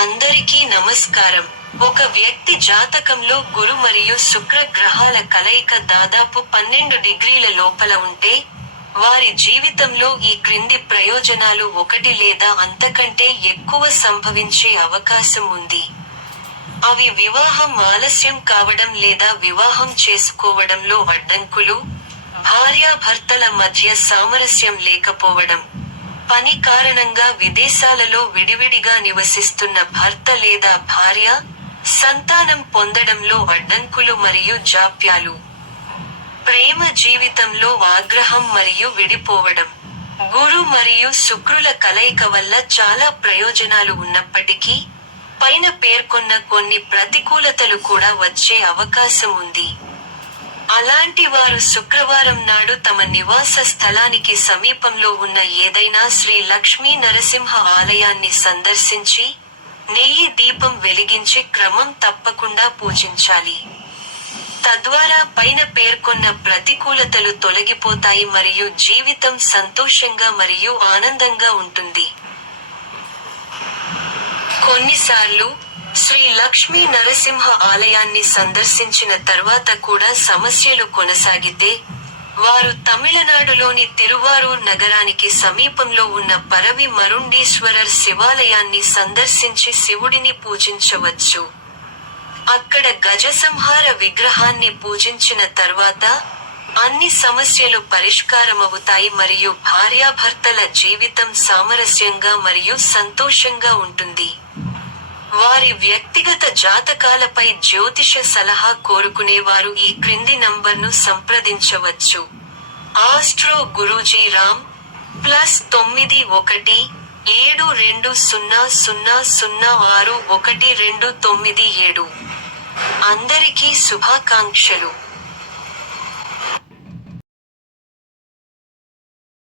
అందరికీ నమస్కారం. ఒక వ్యక్తి జాతకంలో గురు మరియు శుక్ర గ్రహాల కలయిక దాదాపు 12 డిగ్రీల లోపల ఉంటే, వారి జీవితంలో ఈ క్రింది ప్రయోజనాలు ఒకటి లేదా అంతకంటే ఎక్కువ సంభవించే అవకాశం ఉంది. అవి వివాహం ఆలస్యం కావడం లేదా వివాహం చేసుకోవడంలో అడ్డంకులు, భార్యాభర్తల మధ్య సామరస్యం లేకపోవడం, పని కారణంగా విదేశాలలో విడివిడిగా నివసిస్తున్న భర్త లేదా భార్య, సంతానం పొందడంలో అడ్డంకులు మరియు జాప్యాలు, ప్రేమ జీవితంలో ఆగ్రహం మరియు విడిపోవడం. గురు మరియు శుక్రుల కలయిక వల్ల చాలా ప్రయోజనాలు ఉన్నప్పటికీ, పైన పేర్కొన్న కొన్ని ప్రతికూలతలు కూడా వచ్చే అవకాశం ఉంది. అలాంటి వారు శుక్రవారం నాడు తమ నివాస స్థలానికి సమీపంలో ఉన్న ఏదైనా శ్రీ లక్ష్మీ నరసింహ ఆలయాన్ని సందర్శించి, నెయ్యి దీపం వెలిగించి క్రమం తప్పకుండా పూజించాలి. తద్వారా పైన పేర్కొన్న ప్రతికూలతలు తొలగిపోతాయి మరియు జీవితం సంతోషంగా మరియు ఆనందంగా ఉంటుంది. కొన్నిసార్లు, శ్రీ లక్ష్మీ నరసింహ ఆలయాన్ని సందర్శించిన తర్వాత కూడా సమస్యలు కొనసాగితే, వారు తమిళనాడులోని తిరువారూర్ నగరానికి సమీపంలో ఉన్న పరవి మరుండీశ్వరర్ శివాలయాన్ని సందర్శించి శివుడిని పూజించవచ్చు. అక్కడ గజసంహార విగ్రహాన్ని పూజించిన తర్వాత, అన్ని సమస్యలు పరిష్కారమవుతాయి మరియు భార్యాభర్తల జీవితం సామరస్యంగా మరియు సంతోషంగా ఉంటుంది. వారి వ్యక్తిగత జాతకాలపై జ్యోతిష సలహా కోరుకునేవారు ఈ క్రింది నంబర్ను సంప్రదించవచ్చు. ఆస్ట్రో గురూజీ రామ్ +91 7200061297. అందరికీ శుభాకాంక్షలు.